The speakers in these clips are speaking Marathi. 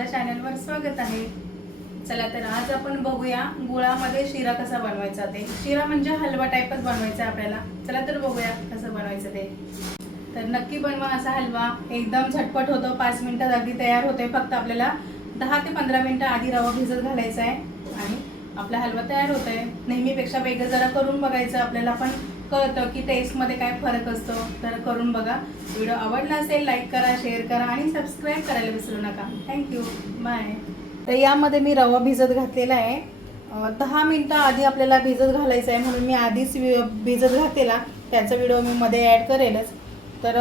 माझ्या चॅनलवर स्वागत आहे। चला तर आज आपण बघूया गुळामध्ये शिरा कसा बनवायचा ते। शिरा म्हणजे हलवा टाइपच बनवायचा आपल्याला। चला तर बघूया कसं बनवायचं ते। तर नक्की बनवा असा हलवा, एकदम झटपट होतो, 5 मिनिटात अगदी तयार होते। फक्त आपल्याला 10 ते 15 मिनिटं आधी रवा भिजत घालायचा आहे आणि आपला हलवा तयार होतोय। नेहमीपेक्षा वेगळं जरा करून बघायचं, आपल्याला पण कळतं की टेस्ट मध्ये काय फरक असतो। तर करून बघा। व्हिडिओ आवडला असेल लाईक करा, शेअर करा आणि सबस्क्राइब करायला विसरू नका। Thank you, bye. तर यामध्ये मी रवा भिजत घातलेला आहे। 10 मिनिटं आधी आपल्याला भिजत घालायचं आहे, म्हणून मी आधीच भिजत घातलेला, त्याचा व्हिडिओ मी मध्ये ॲड करेलच। तर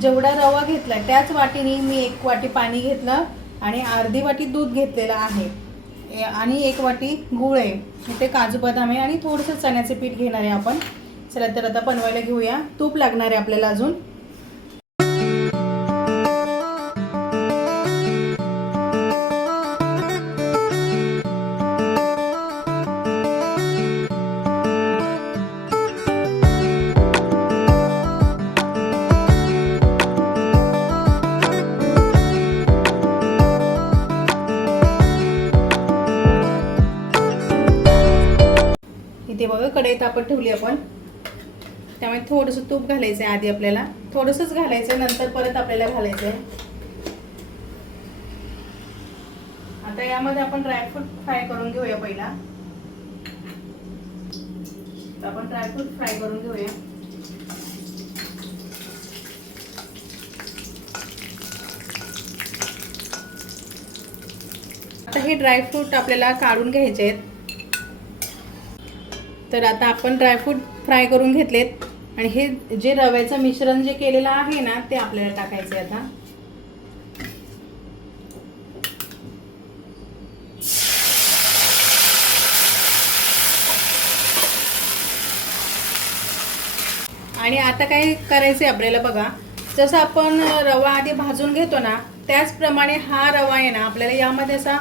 जेवढा रवा घेतलाय त्याच वाटीने मी 1 वाटी पाणी घेतलं आणि अर्धी वाटी दूध घेतलेलं आहे आणि 1 वाटी गूळ आहे। इथे काजू बदाम आहे आणि थोडंसं चण्याचे पीठ घेणार आहे आपण। चला तर आता बनवायला घेऊया। तूप लागणार आहे आपल्याला अजून। इथे बघा कढई तापत ठेवली आपण, त्यामुळे थोडंसं तूप घालायचं आहे आधी आपल्याला, थोडंसंच घालायचं, नंतर परत आपल्याला घालायचं आहे। आता यामध्ये आपण ड्रायफ्रूट फ्राय करून घेऊया पहिला। आपण ड्रायफ्रूट फ्राय करून घेऊया। आता हे ड्रायफ्रूट आपल्याला काढून घ्यायचे आहेत। तर आता आपण ड्रायफ्रूट फ्राय करून घेतलेत आणि हे जे रव्याचं मिश्रण जे केलेलं आहे ना ते आपल्याला टाकायचं आहे आता। आणि आता काय करायचं आहे आपल्याला बघा, जसं आपण रवा आधी भाजून घेतो ना त्याचप्रमाणे हा रवा आहे ना आपल्याला यामध्ये असा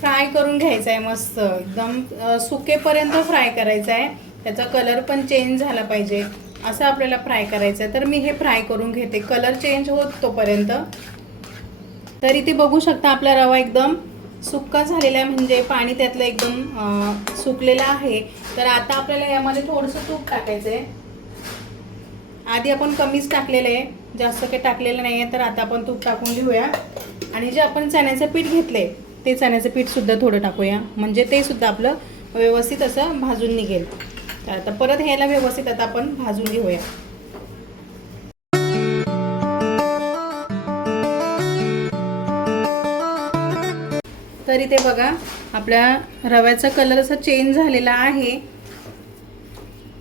फ्राय करून घ्यायचा आहे। मस्त एकदम सुकेपर्यंत फ्राय करायचा आहे, त्याचा कलर पण चेंज झाला पाहिजे असं आपल्याला फ्राय करायचं आहे। तर मी हे फ्राय करून घेते, कलर चेंज होत तोपर्यंत। तर इथे बघू शकता आपला रवा एकदम सुक्का झालेला आहे, म्हणजे पाणी त्यातलं एकदम सुकलेलं आहे। तर आता आपल्याला यामध्ये थोडंसं तूप टाकायचं आहे। आधी आपण कमीच टाकलेलं आहे, जास्त काही टाकलेलं नाही आहे। तर आता आपण तूप टाकून घेऊया आणि जे आपण चण्याचं पीठ घेतले ते चण्याचं पीठ सुद्धा थोडं टाकूया, म्हणजे ते सुद्धा आपलं व्यवस्थित असं भाजून निघेल। तर आता परत ह्याला व्यवस्थित आता आपण भाजून घेऊया। तर इथे बघा आपल्या रव्याचा कलर असा चेंज झालेला आहे,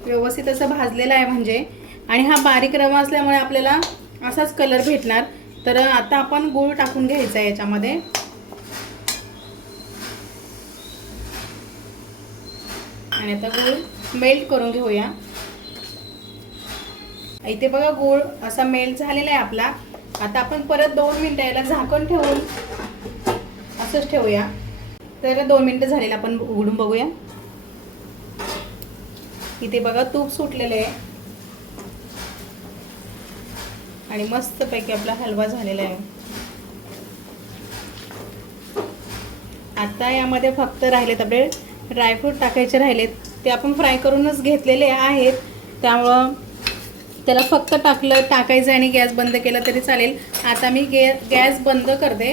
व्यवस्थित असं भाजलेला आहे म्हणजे। आणि हा बारीक रवा असल्यामुळे आपल्याला असाच कलर भेटणार। तर आता आपण गूळ टाकून घ्यायचा आहे याच्यामध्ये आणि आता गूळ मेल्ट करून घेऊया। इथे बघा गूळ असा मेल्ट झालेला आहे आपला। आता आपण परत 2 मिनिटं याला झाकण ठेवून असंच ठेवूया। तर 2 मिनिटं झालेलं, आपण उघडून बघूया। इथे बघा तूप सुटलेलं आहे आणि मस्तपैकी आपला हलवा झालेला आहे। आता यामध्ये फक्त राहिलेत आपले ड्रायफ्रूट टाकायचे राहिलेत, ते आपण फ्राय करूनच घेतलेले आहेत, त्यामुळं त्याला फक्त टाकायचं आणि गॅस बंद केला तरी चालेल। आता मी गॅस बंद करते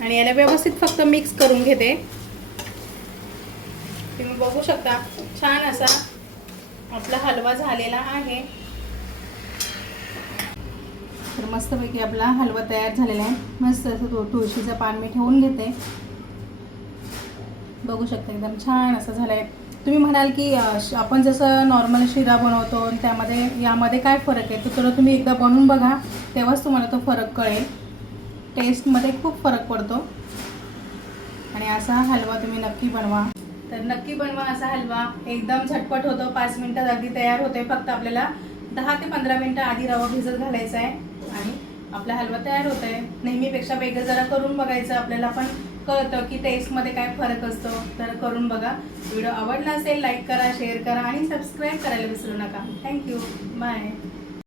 आणि याला व्यवस्थित फक्त मिक्स करून घेते। तुम्ही बघू शकता छान असा आपला हलवा झालेला आहे। तर मस्तपैकी आपला हलवा तयार झालेला आहे। मस्त असं तुळशीचं पान मी ठेवून घेते, बघू शकता एकदम छान असं झालं आहे। तुम्ही म्हणाल की आपण जसं नॉर्मल शिरा बनवतो त्यामध्ये यामध्ये काय फरक आहे, तर तुम्ही एकदा बनवून बघा, तेव्हाच तुम्हाला तो फरक कळेल। टेस्टमध्ये खूप फरक पडतो आणि असा हलवा तुम्ही नक्की बनवा। तर नक्की बनवा असा हलवा, एकदम झटपट होतो, 5 मिनिटात अगदी तयार होते। फक्त आपल्याला 10 ते 15 मिनिटं आधी रवा भिजत घालायचा आहे आणि आपला हलवा तयार होत आहे। नेहमीपेक्षा वेगळं जरा करून बघायचं, आपल्याला पण कळतं की टेस्टमध्ये काय फरक असतो। तर करून बघा। व्हिडिओ आवडला असेल लाईक करा, शेअर करा आणि सबस्क्राइब करायला विसरू नका। Thank you, bye.